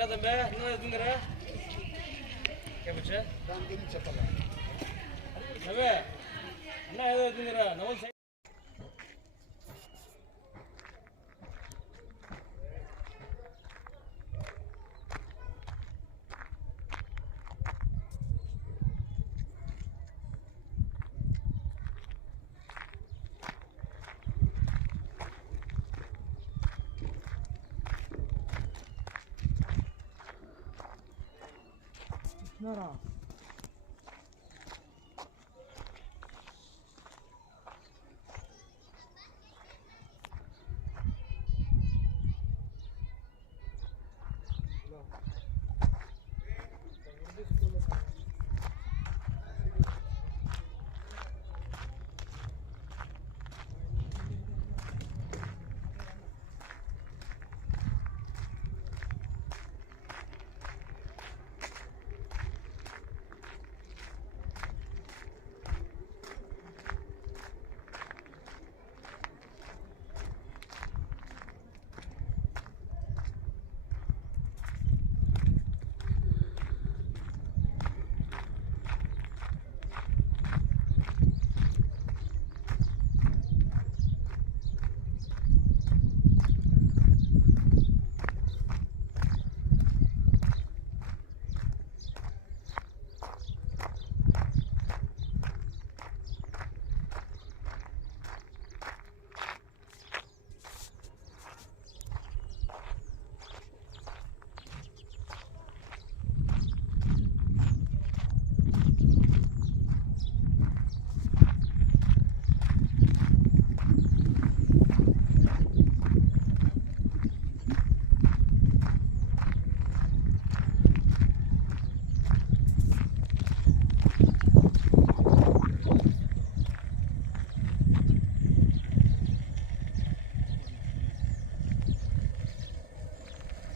என்ன தம்பி என்ன இருக்குங்கிற கேப்பிச்சு தம்பி என்ன ஏதோ இருக்குங்கிற நம்ம not all.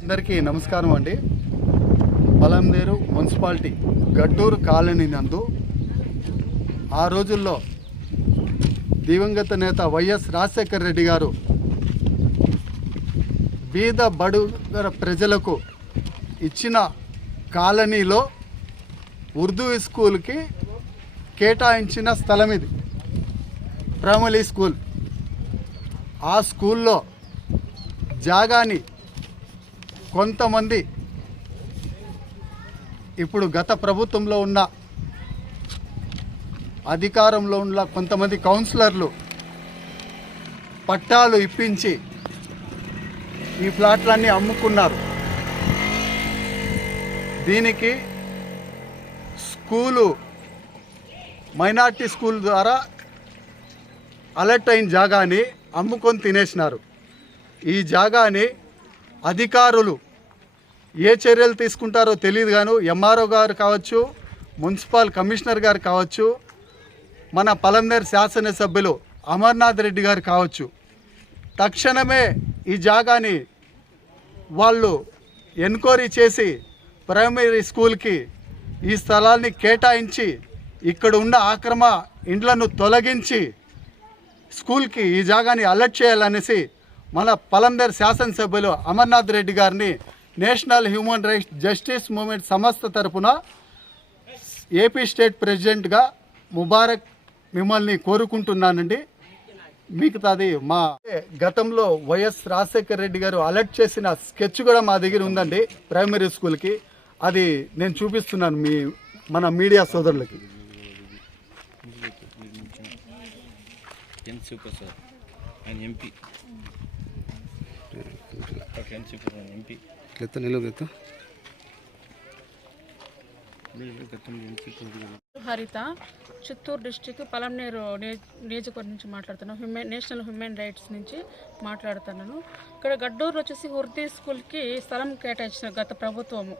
అందరికీ నమస్కారం అండి. పలంనేరు మున్సిపాలిటీ గట్టూరు కాలనీ నందు ఆ రోజుల్లో దివంగత నేత వైఎస్ రాజశేఖర రెడ్డి గారు బీద బడుగర ప్రజలకు ఇచ్చిన కాలనీలో ఉర్దూ స్కూల్కి కేటాయించిన స్థలం ఇది. Primary school. ఆ స్కూల్లో జాగాని కొంతమంది ఇప్పుడు గత ప్రభుత్వంలో ఉన్న అధికారంలో ఉన్న కొంతమంది కౌన్సిలర్లు పట్టాలు ఇప్పించి ఈ ప్లాట్లన్నీ అమ్ముకున్నారు. దీనికి స్కూలు మైనార్టీ స్కూల్ ద్వారా అలర్ట్ అయిన జాగాని అమ్ముకొని తినేసినారు. ఈ జాగాని అధికారులు ఏ చర్యలు తీసుకుంటారో తెలియదు గాను ఎంఆర్ఓ గారు కావచ్చు మున్సిపల్ కమిషనర్ గారు కావచ్చు మన పలంనేరు శాసనసభ్యులు అమర్నాథ్ రెడ్డి గారు కావచ్చు. తక్షణమే ఈ జాగాని వాళ్ళు ఎన్క్వైరీ చేసి ప్రైమరీ స్కూల్కి ఈ స్థలాన్ని కేటాయించి ఇక్కడ ఉన్న ఆక్రమ ఇండ్లను తొలగించి స్కూల్కి ఈ జాగాని అలర్ట్ చేయాలనేసి మన పలందర్ శాసనసభ్యులు అమర్నాథ్ రెడ్డి గారిని national human rights justice movement సంస్థ తరపున ఏపీ స్టేట్ ప్రెసిడెంట్గా ముబారక్ మిమ్మల్ని కోరుకుంటున్నానండి. మిగతాది మా గతంలో వైఎస్ రాజశేఖర్ రెడ్డి గారు అలర్ట్ చేసిన స్కెచ్ కూడా మా దగ్గర ఉందండి ప్రైమరీ స్కూల్కి. అది నేను చూపిస్తున్నాను మీ మన మీడియా సోదరులకి. Super sir. ఎంపీ ఓకే ఎన్ సూపర్ ఆయన ఎంపీ ఎత్త నిలువు ఎత్తు హరిత చిత్తూరు డిస్టిక్ పలంనేరు నియోజకవర్గం నుంచి మాట్లాడుతున్నాను. హ్యూమన్ నేషనల్ హ్యూమన్ రైట్స్ నుంచి మాట్లాడుతున్నాను. ఇక్కడ గడ్డూరు వచ్చేసి ఉర్దీ స్కూల్కి స్థలం కేటాయించిన గత ప్రభుత్వము.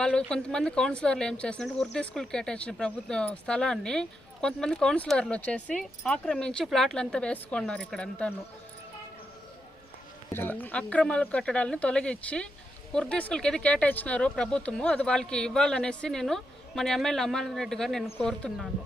వాళ్ళు కొంతమంది కౌన్సిలర్లు ఏం చేస్తున్నారు? ఉర్దీ స్కూల్ కేటాయించిన ప్రభుత్వ స్థలాన్ని కొంతమంది కౌన్సిలర్లు వచ్చేసి ఆక్రమించి ప్లాట్లు అంతా వేసుకున్నారు ఇక్కడ అంతాను అక్రమాల కట్టడాలని తొలగించి ఉర్దూ ఏది కేటాయించినారో ప్రభుత్వము అది వాళ్ళకి ఇవ్వాలనేసి నేను మన ఎమ్మెల్యే అమ్మారెడ్డి గారు నేను కోరుతున్నాను.